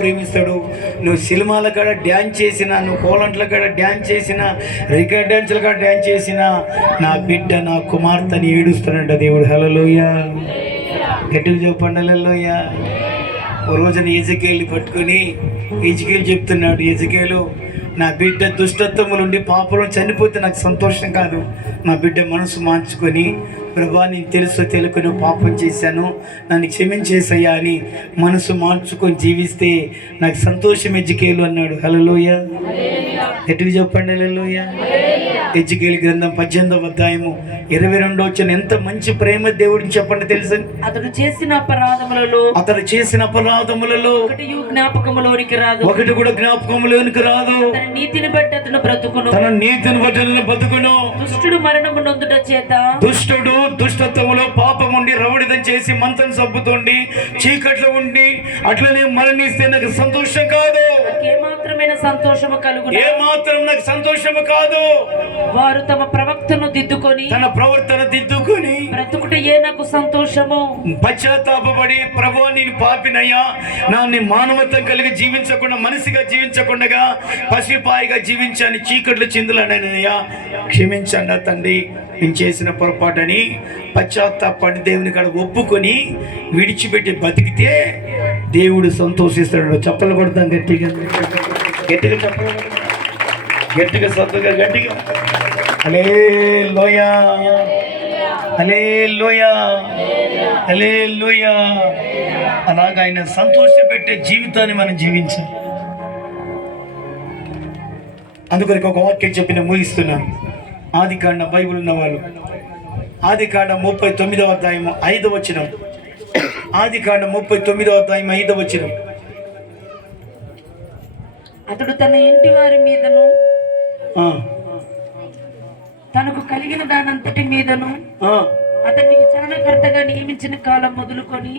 ప్రేమిస్తాడు. నువ్వు సినిమాల కాడ డ్యాన్స్ చేసినా, నువ్వు కోలంట్ల కాడ డ్యాన్స్ చేసినా, రికార్డ్ డ్యాన్స్ల కాడ డ్యాన్స్ చేసినా, నా బిడ్డ నా కుమార్తెని ఏడుస్తాడంట దేవుడు. హల్లెలూయా, గట్టిగా చెప్పండి హల్లెలూయా. ఓ రోజున ఎజెకేలు పట్టుకొని ఎజెకేలు చెప్తున్నాడు, ఎజెకేలు నా బిడ్డ దుష్టత్వము నుండి పాపంలో చనిపోతే నాకు సంతోషం కాదు. నా బిడ్డ మనసు మార్చుకొని, ప్రభా నేను తెలుసో తెలుగును పాపం చేశాను, నన్ను క్షమించేసయ్యా అని మనసు మార్చుకొని జీవిస్తే నాకు సంతోషం ఎజెకేలు అన్నాడు. హల్లెలూయా, గట్టిగా చెప్పండి హల్లెలూయా. ఎజెకేలు గ్రంథం 18వ అధ్యాయము 22వ వచనం ఎంత మంచి ప్రేమ దేవుడిని చెప్పండి తెలుసు. అతడు చేసిన అపరాధములలో ఒకటి జ్ఞాపకములోనికి రాదు, ఒకటి కూడా జ్ఞాపకములోనికి రాదు. తన నీతిని బట్టి అతను బ్రతుకును, తన నీతిని బట్టి అతను బతుకును. దుష్టుడు మరణము నొందుట చేత, దుష్టుడు దుష్టత్వములో పాపం ఉండి రౌడిదం చేసి మంచం సబ్బుతుండి చీకట్లో ఉండి అట్లనే మరణిస్తే నాకు సంతోషం కాదు. ఏమాత్రమైన సంతోషము కలుగును, ఏమాత్రం నాకు సంతోషము కాదు. వారు తమ ప్రవక్తను దిద్దుకొని, తన ప్రవర్తన దిద్దుకొని బ్రతుకుటయే నాకు సంతోషము. పశ్చాత్తాపడి, ప్రభువా నేను పాపినయ్యా, నాన్ని మానవత్వం కలిగి జీవించకుండా, మనిషిగా జీవించకుండా పసిపాయిగా జీవించాను, చీకట్లు చిందులనయ్యా క్షమించండి తండ్రి, నేను చేసిన పొరపాటని పశ్చాత్తాపడి దేవుని కాడ ఒప్పుకొని విడిచిపెట్టి బతికితే దేవుడు సంతోషిస్తాడు. చప్పలు కొడతాం గట్టిగా, గట్టిగా చెప్పలు, గట్టిగా సత్తుగా, గట్టిగా హల్లెలూయా, హల్లెలూయా, హల్లెలూయా. అలాగ ఆయన సంతోషపెట్టే జీవితాన్ని మనం జీవించాలి. అందుకొరకు ఒక వాక్యం చెప్పి నేను ముగిస్తున్నాను. ఆదికాండ బైబిల్ ఉన్న వాళ్ళు ఆదికాండ 39వ అధ్యాయం 5వ వచనం, ఆదికాండ 39వ అధ్యాయం 5వ వచనం. అతడు తన ఇంటి వారి మీదను తనకు కలిగిన దానంతటి మీదను అతనికి చరణకర్తగా నియమించిన కాలం మొదలుకొని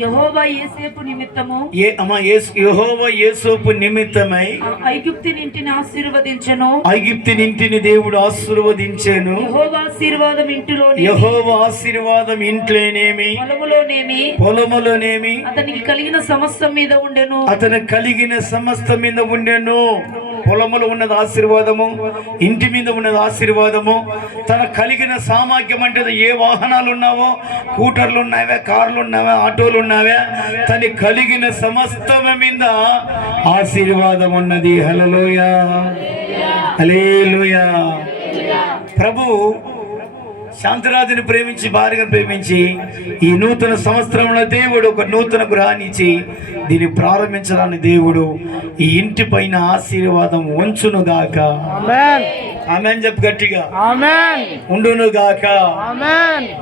యెహోవా యోసేపు నిమిత్తము యెహోవా యోసేపు నిమిత్తమై ఐగుప్తునింటిని ఆశీర్వదించెను, ఐగుప్తునింటిని దేవుడు ఆశీర్వదించెను. యెహోవా ఆశీర్వాదం ఇంటిలోని, యెహోవా ఆశీర్వాదం ఇంట్లోనేమి పొలములోనేమి అతనికి కలిగిన సమస్తం మీద ఉండెను, అతనికి కలిగిన సమస్తం మీద ఉండెను. పొలములో ఉన్నది ఆశీర్వాదము, ఇంటి మీద ఉన్నది ఆశీర్వాదము. తన కలిగిన సామర్థ్యం అంటే ఏ వాహనాలు ఉన్నావో, స్కూటర్లు ఉన్నావా, కార్లు ఉన్నావా, ఆటోలు ఉన్నావా, తన కలిగిన సమస్తం మీద ఆశీర్వాదం ఉన్నది. హల్లెలూయా, హల్లెలూయా. ప్రభు శాంతిరాజుని ప్రేమించి, భార్యను ప్రేమించి ఈ నూతన సంవత్సరంలో దేవుడు ఒక నూతన గృహాన్ని ఇచ్చి దీన్ని ప్రారంభించడానికి దేవుడు ఈ ఇంటి పైన ఆశీర్వాదం ఉంచునుగాక. ఆమేన్ చెప్పు గట్టిగా, ఉండునుగాక,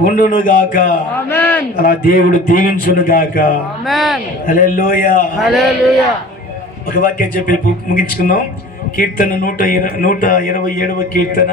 ఉండునుగాక. అలా దేవుడు దీవించునుగాక. హల్లెలూయా. ఒక వాక్యం చెప్పి ముగించుకుందాం. కీర్తన 127వ కీర్తన,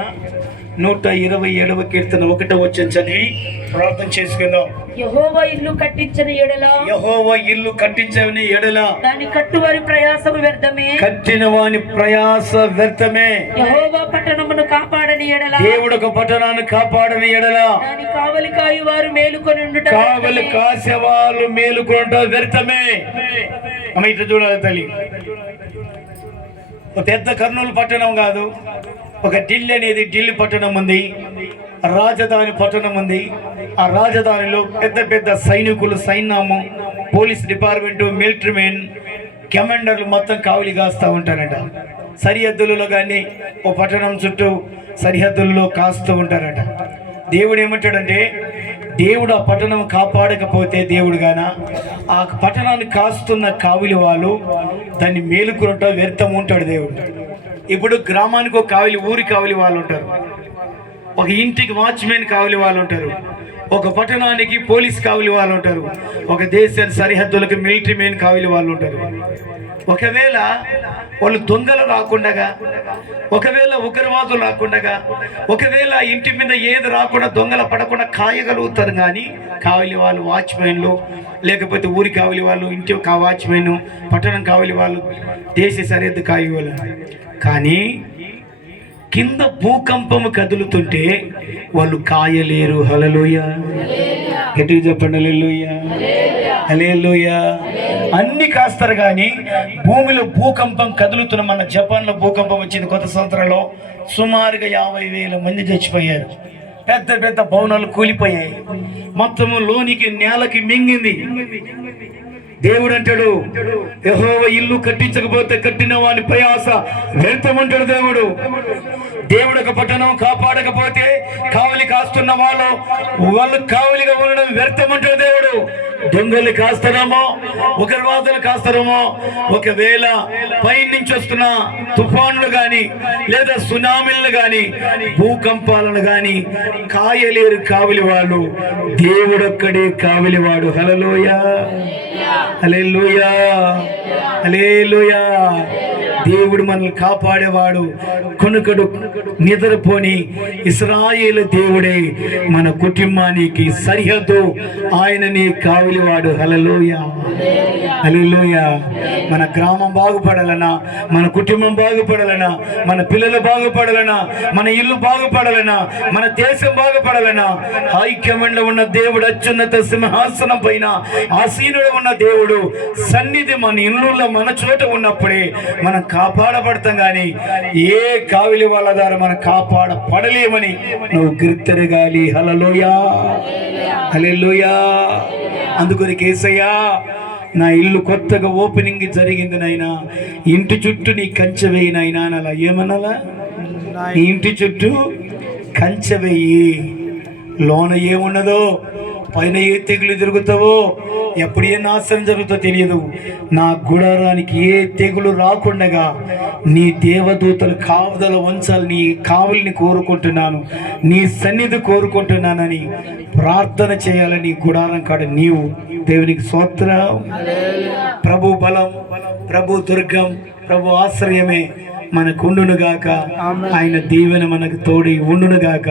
127వ కీర్తన 1వ వచనం చదివి ప్రార్థన చేసుకుందాం. యెహోవా ఇల్లు కట్టించని ఎడల, యెహోవా ఇల్లు కట్టించని ఎడల దాని కట్టువారి ప్రయాసము వ్యర్థమే, కట్టిన వాని ప్రయాస వ్యర్థమే. యెహోవా పట్టణమును కాపాడని ఎడల, దేవుడు ఒక పట్టణాన్ని కాపాడని ఎడల దాని కావలి కాయువారు మేలుకొని ఉండుట, కావలి కాసేవాళ్ళు మేలుకొనుట వ్యర్థమే. అమ్మ ఇట్లా చూడాలి తల్లి, ఒక పెద్ద కర్నూలు పట్టణం కాదు, ఒక ఢిల్లీ అనేది ఢిల్లీ పట్టణం ఉంది, రాజధాని పట్టణం ఉంది. ఆ రాజధానిలో పెద్ద పెద్ద సైనికులు, సైన్యము, పోలీస్ డిపార్ట్మెంటు, మిలిటరీ మెన్, కమాండర్లు మొత్తం కావలి కాస్తూ ఉంటారట. సరిహద్దులలో కానీ ఓ పట్టణం చుట్టూ సరిహద్దుల్లో కాస్తూ ఉంటారట. దేవుడు ఏమంటాడంటే, దేవుడు ఆ పట్టణం కాపాడకపోతే దేవుడు గాన ఆ పట్టణాన్ని కాస్తున్న కావిలి వాళ్ళు దాన్ని మేలుకున్నట వ్యర్థం ఉంటాడు దేవుడు. ఇప్పుడు గ్రామానికి ఒక కావలి, ఊరి కావలి వాళ్ళు ఉంటారు, ఒక ఇంటికి వాచ్మెన్ కావలి వాళ్ళు ఉంటారు, ఒక పట్టణానికి పోలీస్ కావలి వాళ్ళు ఉంటారు, ఒక దేశాన్ని సరిహద్దులకు మిలిటరీ మెన్ కావలి వాళ్ళు ఉంటారు. ఒకవేళ వాళ్ళు దొంగలు రాకుండా, ఒకవేళ ఉగ్రవాదులు రాకుండా, ఒకవేళ ఇంటి మీద ఏది రాకుండా దొంగల పడకుండా కాయగలుగుతారు. కానీ కావలి వాళ్ళు, వాచ్మెన్లు, లేకపోతే ఊరి కావలి వాళ్ళు, ఇంటి వాచ్మెన్, పట్టణం కావలి వాళ్ళు, దేశ సరిహద్దు కాయగలు. కానీ కింద భూకంపము కదులుతుంటే వాళ్ళు కాయలేరు. హల్లెలూయా, గట్టిగా చెప్పండి హల్లెలూయా, హల్లెలూయా. అన్ని కాస్తారు కానీ భూమిలో భూకంపం కదులుతున్న మన జపాన్లో భూకంపం వచ్చింది కొత్త సంవత్సరంలో. సుమారుగా 50,000 మంది చచ్చిపోయారు. పెద్ద పెద్ద భవనాలు కూలిపోయాయి. మొత్తము లోనికి నేలకి మింగింది. దేవుడు అంటాడు, యెహోవా ఇల్లు కట్టించకపోతే కట్టిన వాని ప్రయాస వ్యర్థమంటాడు దేవుడు. దేవుడు ఒక పట్టణం కాపాడకపోతే కావలి కాస్తున్న వాళ్ళు కావలిగా ఉండడం వ్యర్థమంటాడు దేవుడు. దొంగలు కాస్తారేమో, ఉగ్రవాదులు కాస్తారేమో, ఒకవేళ పై నుంచి వస్తున్న తుఫానులు గాని లేదా సునామీలను గాని భూకంపాలను గాని కాయలేరు కావలి వాళ్ళు. దేవుడొక్కడే కావలివాడు. హల్లెలూయా, హల్లెలూయా, హల్లెలూయా. దేవుడు మనల్ని కాపాడేవాడు. కొనుకడు నిద్రపోని ఇశ్రాయేలు దేవుడే మన కుటుంబానికి సరిహద్దు. ఆయననే కావలివాడు. హల్లెలూయా, హల్లెలూయా. మన గ్రామం బాగుపడాలన్నా, మన కుటుంబం బాగుపడాలన్నా, మన పిల్లలు బాగుపడాలన్నా, మన ఇల్లు బాగుపడాలన్నా, మన దేశం బాగుపడాలన్నా ఐక్యమంలో ఉన్న దేవుడు, అత్యున్నత సింహాసనం పైన ఆసీనుడు ఉన్న దేవుడు సన్నిధి మన ఇల్లులో మన చోట ఉన్నప్పుడే మనం కాపాడబడతాం. కానీ ఏ కావిలి వాళ్ళ ద్వారా మనం కాపాడపడలేమని నువ్వు గుర్తెరగాలి. హల్లెలూయా, హల్లెలూయా. అందుకని యేసయ్యా, నా ఇల్లు కొత్తగా ఓపెనింగ్ జరిగింది నైనా, ఇంటి చుట్టూ నీ కంచె వేయి నైనా అలా. ఏమనాలా? నీ ఇంటి చుట్టూ కంచె వేయి. లోన ఏమున్నదో, పైన ఏ తెగులు తిరుగుతావో, ఎప్పుడు ఏ నాశనం జరుగుతుందో తెలియదు. నా గుడారానికి ఏ తెగులు రాకుండగా నీ దేవదూతలు కావదల వంచాలి. నీ కావలిని కోరుకుంటున్నాను, నీ సన్నిధి కోరుకుంటున్నానని ప్రార్థన చేయాలని గుడారం కాడ నీవు. దేవునికి స్తోత్రం. ప్రభు బలం, ప్రభు దుర్గం, ప్రభు ఆశ్రయమే మనకుండునుగాక. ఆయన దీవెన మనకు తోడి ఉండునుగాక.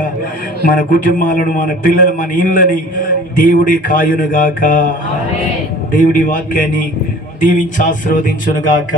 మన కుటుంబాలను, మన పిల్లలు, మన ఇళ్ళని దేవుడి కాయునుగాక. దేవుడి వాక్యాన్ని దీవించి ఆశీర్వదించునుగాక.